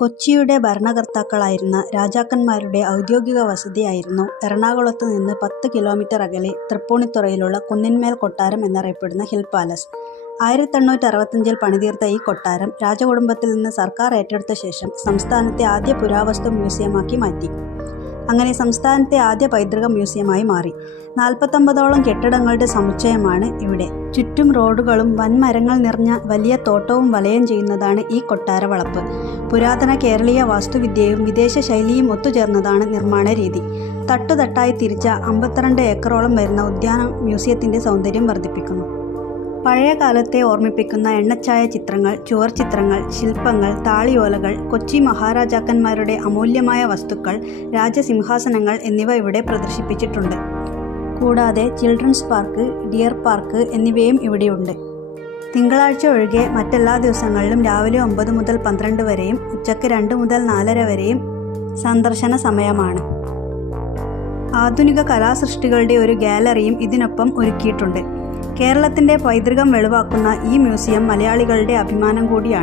കൊച്ചിയുടെ ഭരണകർത്താക്കളായിരുന്ന രാജാക്കന്മാരുടെ ഔദ്യോഗിക വസതിയായിരുന്നു എറണാകുളത്ത് നിന്ന് 10 കിലോമീറ്റർ അകലെ തൃപ്പൂണിത്തുറയിലുള്ള കുന്നിന്മേൽ കൊട്ടാരം എന്നറിയപ്പെടുന്ന ഹിൽ പാലസ്. 1865-ൽ പണിതീർത്ത ഈ കൊട്ടാരം രാജകുടുംബത്തിൽ നിന്ന് സർക്കാർ ഏറ്റെടുത്ത ശേഷം സംസ്ഥാനത്തെ ആദ്യ പുരാവസ്തു മ്യൂസിയമാക്കി മാറ്റി. അങ്ങനെ സംസ്ഥാനത്തെ ആദ്യ പൈതൃക മ്യൂസിയമായി മാറി. 49ഓളം കെട്ടിടങ്ങളുടെ സമുച്ചയമാണ് ഇവിടെ. ചുറ്റും റോഡുകളും വൻമരങ്ങൾ നിറഞ്ഞ വലിയ തോട്ടവും വലയം ചെയ്യുന്നതാണ് ഈ കൊട്ടാര വളപ്പ്. പുരാതന കേരളീയ വാസ്തുവിദ്യയും വിദേശ ശൈലിയും ഒത്തുചേർന്നതാണ് നിർമ്മാണ രീതി. തട്ടുതട്ടായി തിരിച്ച 52 ഏക്കറോളം വരുന്ന ഉദ്യാനം മ്യൂസിയത്തിൻ്റെ സൗന്ദര്യം വർദ്ധിപ്പിക്കുന്നു. പഴയ കാലത്തെ ഓർമ്മിപ്പിക്കുന്ന എണ്ണച്ചായ ചിത്രങ്ങൾ, ചുവർച്ചിത്രങ്ങൾ, ശില്പങ്ങൾ, താളിയോലകൾ, കൊച്ചി മഹാരാജാക്കന്മാരുടെ അമൂല്യമായ വസ്തുക്കൾ, രാജസിംഹാസനങ്ങൾ എന്നിവ ഇവിടെ പ്രദർശിപ്പിച്ചിട്ടുണ്ട്. കൂടാതെ ചിൽഡ്രൻസ് പാർക്ക്, ഡിയർ പാർക്ക് എന്നിവയും ഇവിടെയുണ്ട്. തിങ്കളാഴ്ച ഒഴികെ മറ്റെല്ലാ ദിവസങ്ങളിലും രാവിലെ 9 മുതൽ 12 വരെയും ഉച്ചയ്ക്ക് 2 മുതൽ 4:30 വരെയും സന്ദർശന സമയമാണ്. ആധുനിക കലാസൃഷ്ടികളുടെ ഒരു ഗാലറിയും ഇതിനൊപ്പം ഒരുക്കിയിട്ടുണ്ട്. കേരളത്തിൻ്റെ പൈതൃകം വെളിവാക്കുന്ന ഈ മ്യൂസിയം മലയാളികളുടെ അഭിമാനം കൂടിയാണ്.